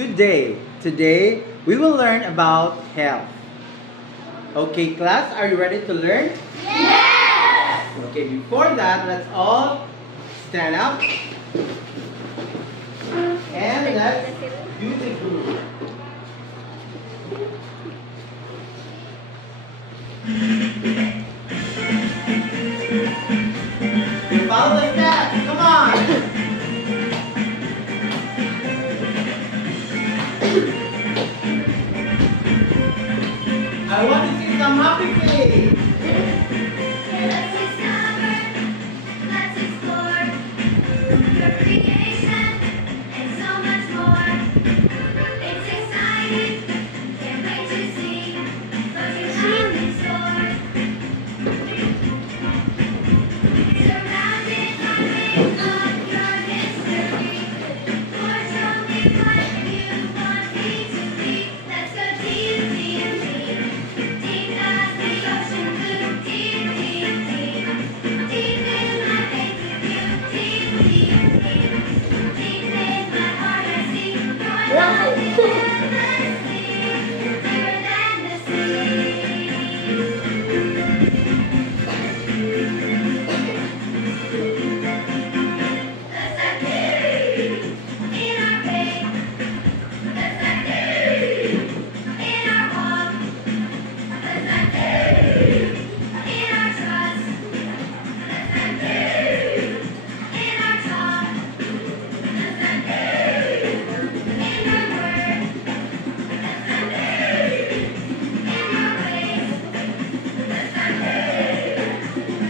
Good day. Today we will learn about health. Okay, class, are you ready to learn? Yes! Okay, before that, let's all stand up and let's do the group. You follow the steps. Come on. I want to see some happy face. Let's discover, let's explore your creation and so much more. It's exciting, can't wait to see what you have in store. Surrounded by wings of your history, for show me what you want me to be. Let's go deep, deep, deep. Deep as the ocean blue, deep, deep, deep. Deep in my veins with you, deep, deep, deep. Deep in my heart I see your love is endlessly deeper than the sea. Let's dive deep in our faith. Let's dive deep in our walk. Let's dive deep in our trust. Let's dive deep in our talk. Let's dive deep in your word. Let's dive deep in your ways. Let's dive deep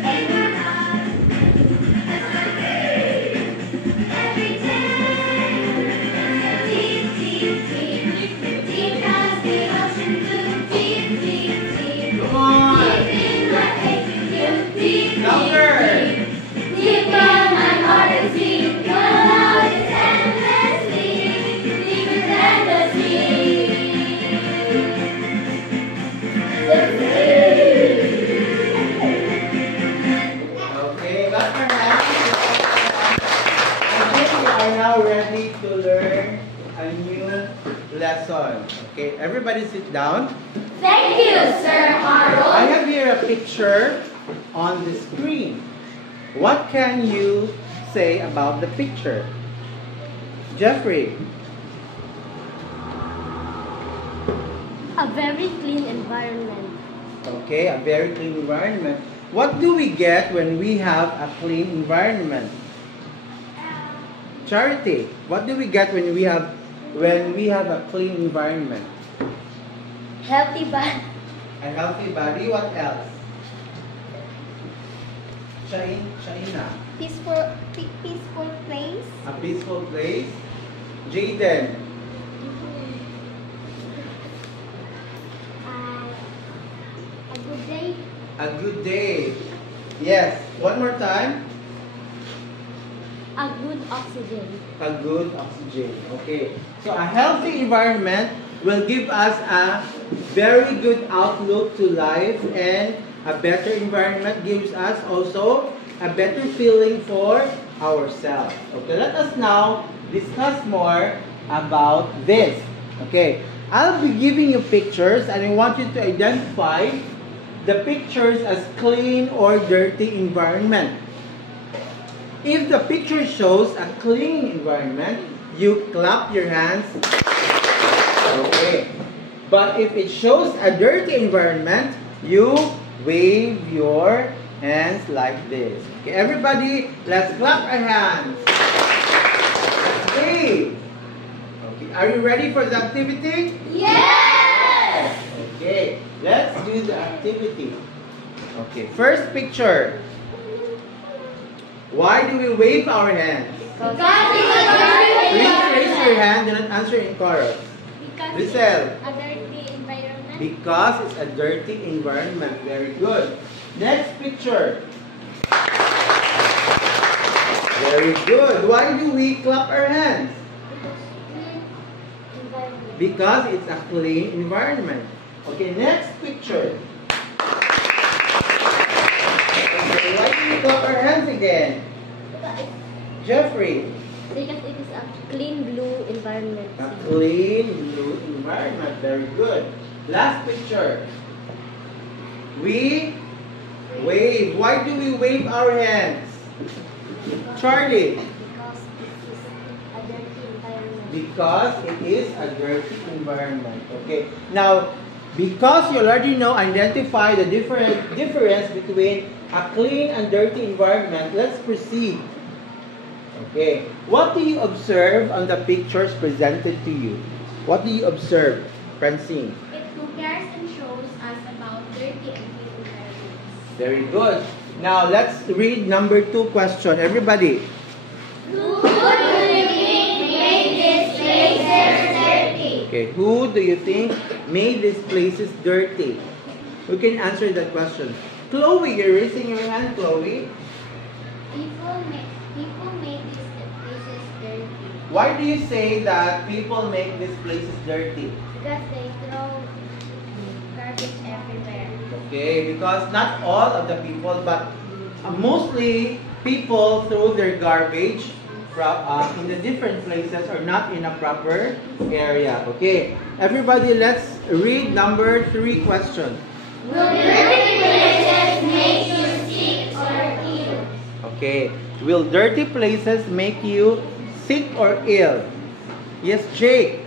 in your love. Let's dive deep every day. Deep, deep, deep, deep as the ocean blue. Deep, deep, deep. Come on. Deep in my faith with you, deep, Louder. deep, deep. Deep in my heart I see your love is endlessly deeper than the sea. The Okay, clap your hands. I think we are now ready to learn a new lesson. Okay, everybody sit down. Thank you, Sir I Harold. have here a picture on the screen. What can you say about the picture? Jeffrey, A very clean environment. okay, a very clean environment. What do we get when we have a clean environment? Charity, what do we get when we have a clean environment? Healthy body. A healthy body, what else? Shaina, Peaceful place. a peaceful place. Jaden, A good day. a good day. Yes, one more time. A good oxygen. A good oxygen. Okay. So a healthy environment will give us a very good outlook to life, and a better environment gives us also a better feeling for ourselves. Okay, let us now discuss more about this. Okay, I'll be giving you pictures and I want you to identify the pictures as clean or dirty environment. If the picture shows a clean environment, you clap your hands. Okay. But if it shows a dirty environment, you wave your hands like this. Okay, everybody, let's clap our hands. Okay. Okay, are you ready for the activity? Yes! Okay, let's do the activity. Okay, first picture. Why do we wave our hands? Because it's a dirty Please raise your environment. hand, do not answer in chorus. Because Giselle. it's a dirty environment. Because it's a dirty environment. Very good. Next picture. Very good. Why do we clap our hands? Environment. Because it's a clean environment. Okay, next picture. Why do we clap our hands again? Because Jeffrey, it is a clean blue environment. A clean blue environment. Very good. Last picture. We wave. Why do we wave our hands? Charlie. Because it is a dirty Because it is a dirty environment. environment. Okay. Now, because you already know, identify the difference between a clean and dirty environment, let's proceed. Okay. What do you observe on the pictures presented to you? What do you observe, Francine? It compares and shows us about dirty and clean environments. Very good. Now, let's read number 2 question. Everybody. Who do you think made these places dirty? Okay, who do you think made these places dirty? Who can answer that question? Chloe, you're raising your hand, Chloe. People make these places dirty Why do you say that people make these places dirty? because they throw garbage everywhere. Okay, because not all of the people, but mostly people throw their garbage in the different places or not in a proper area. Okay, everybody, let's read number 3 question. Will dirty places make you sick or ill? Okay, will dirty places make you sick or ill? Yes, Jake.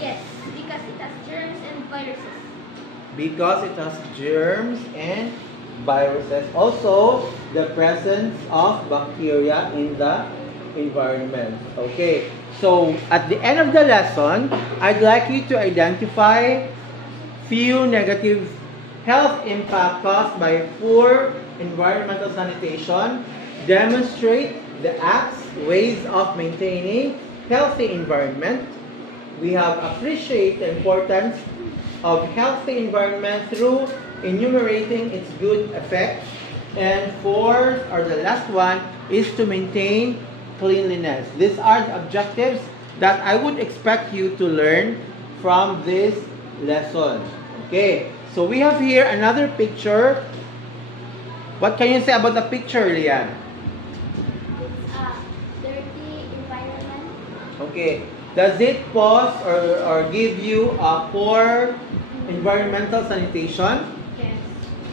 Yes, because it has germs and viruses. Because it has germs and viruses. Also, the presence of bacteria in the environment. Okay, so at the end of the lesson, I'd like you to identify few negative health impact caused by poor environmental sanitation, demonstrate the acts, ways of maintaining healthy environment. We have appreciate the importance of healthy environment through enumerating its good effects. And fourth, or the last one, is to maintain cleanliness. These are the objectives that I would expect you to learn from this lesson. Okay, so we have here another picture. What can you say about the picture, Lian? It's a dirty environment. Okay, does it pause or give you a poor environmental sanitation? Yes.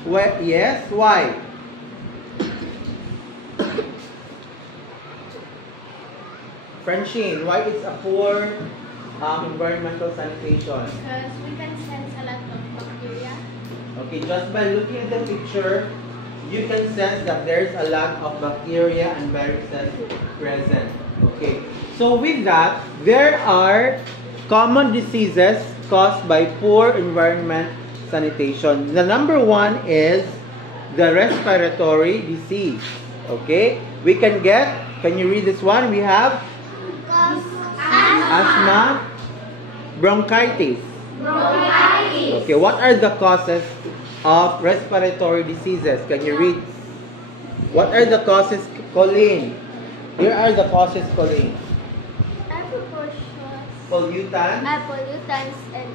Well, yes, why? Francine, why it's a poor environmental sanitation? Because we can sense a lot of bacteria. Okay, just by looking at the picture, you can sense that there's a lot of bacteria and viruses present. Okay, so with that, there are common diseases caused by poor environment sanitation. The number 1 is the respiratory disease. Okay, we can you read this one? We have asthma, bronchitis. Okay, what are the causes of respiratory diseases? Can you read? What are the causes, Colleen? Here are the causes, Colleen. Pollutants, Pollutants and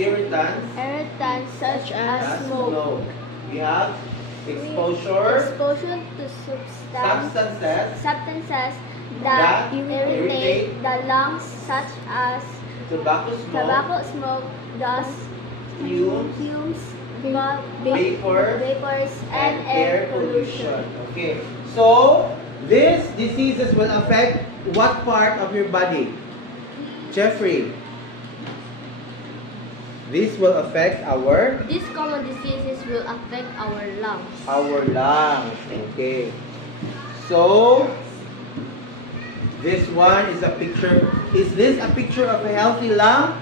irritants, such as smoke. We have exposure, Exposure to substances that that irritate irritate the lungs, such as tobacco smoke, tobacco smoke, dust, fumes, vapors, and air pollution. Okay, so these diseases will affect what part of your body? Jeffrey. This will affect These common diseases will affect our lungs. lungs. Okay. So this one is a picture. Is this a picture of a healthy lung?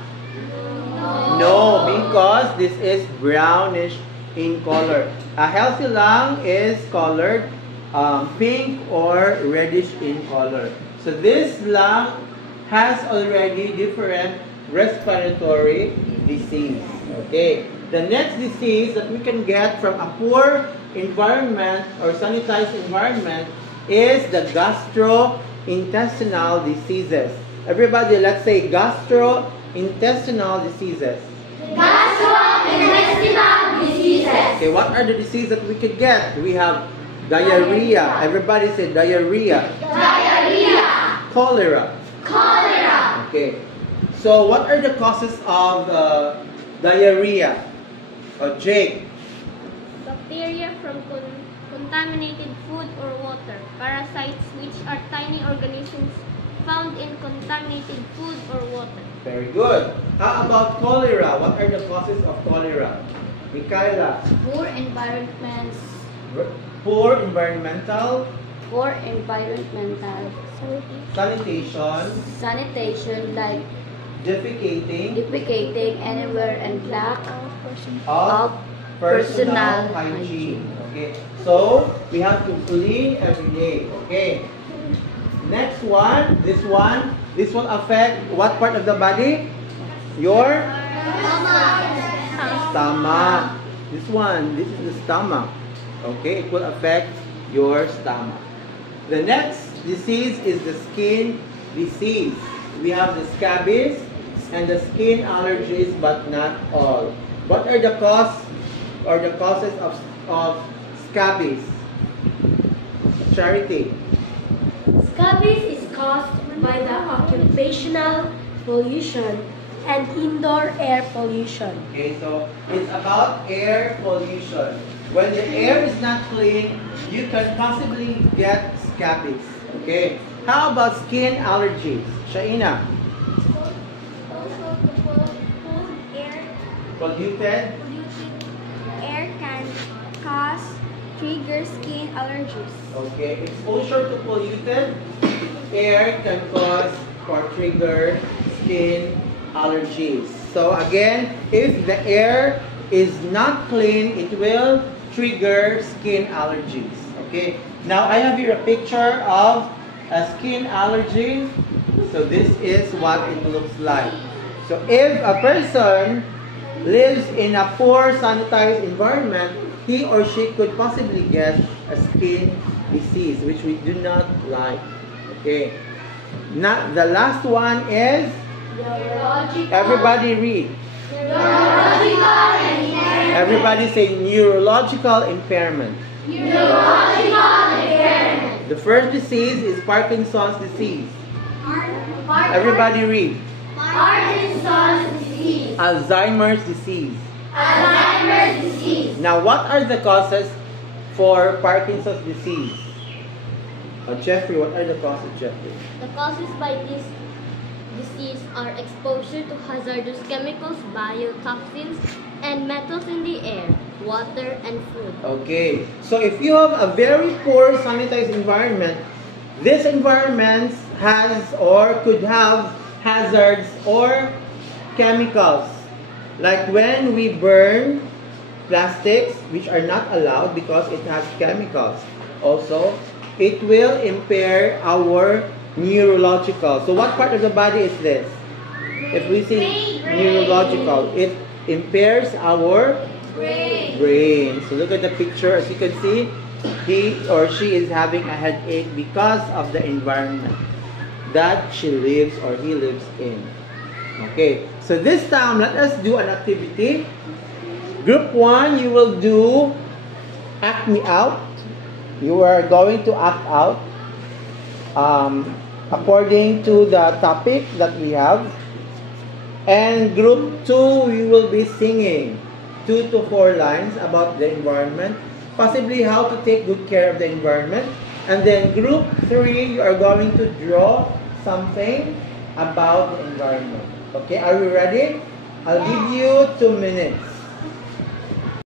No, because this is brownish in color. A healthy lung is colored pink or reddish in color. So this lung has already different respiratory disease. Okay. The next disease that we can get from a poor environment or sanitized environment is the gastrointestinal diseases. Everybody, let's say gastrointestinal diseases. Gastrointestinal diseases. Okay, what are the diseases that we could get? We have diarrhea. Everybody say diarrhea. Diarrhea. Cholera. Cholera. Okay. So what are the causes of diarrhea? Jake. Bacteria from contaminated food or water. Parasites, which are tiny organisms found in contaminated food or water. Very good. How about cholera? What are the causes of cholera? Michaela. Poor environments, Poor environmental sanitation like defecating defecating anywhere and lack of of personal personal hygiene. Okay. So we have to clean every day. Okay. Next one. This one. This will affect what part of the body? Your stomach. This one. This is the stomach. Okay. It will affect your stomach. The next disease is the skin disease. We have the scabies and the skin allergies, but not all. What are the causes of scabies? Charity. Scabies is caused by the occupational pollution and indoor air pollution. Okay, so it's about air pollution. When the air is not clean, you can possibly get scabies. Okay. How about skin allergies? Shaina. Also, the cold air Polluted. air can cause trigger skin allergies. Okay. Exposure to polluted air can cause or trigger skin allergies. So again, if the air is not clean, it will trigger skin allergies. Okay. Now I have here a picture of a skin allergy. So this is what it looks like. So if a person lives in a poor sanitized environment, he or she could possibly get a skin disease, which we do not like. Okay. Now the last one is, everybody read. Everybody say neurological impairment. The first disease is Parkinson's disease. Everybody read. Parkinson's disease. Alzheimer's disease. Alzheimer's disease. Now, what are the causes for Parkinson's disease? Jeffrey, what are the causes, Jeffrey? The causes by this disease are exposure to hazardous chemicals, biotoxins, and metals in the air, water, and food. Okay, so if you have a very poor sanitized environment, this environment has or could have hazards or chemicals. Like when we burn plastics, which are not allowed because it has chemicals. Also, it will impair our neurological. So what part of the body is this? If we say neurological, it impairs our brain. So look at the picture. As you can see, he or she is having a headache because of the environment that she lives or he lives in. Okay, so this time let us do an activity. Group 1, you will do act me out. You are going to act out according to the topic that we have. And group 2, we will be singing 2 to 4 lines about the environment, possibly how to take good care of the environment. And then group 3, you are going to draw something about the environment. Okay, are we ready? I'll give you 2 minutes.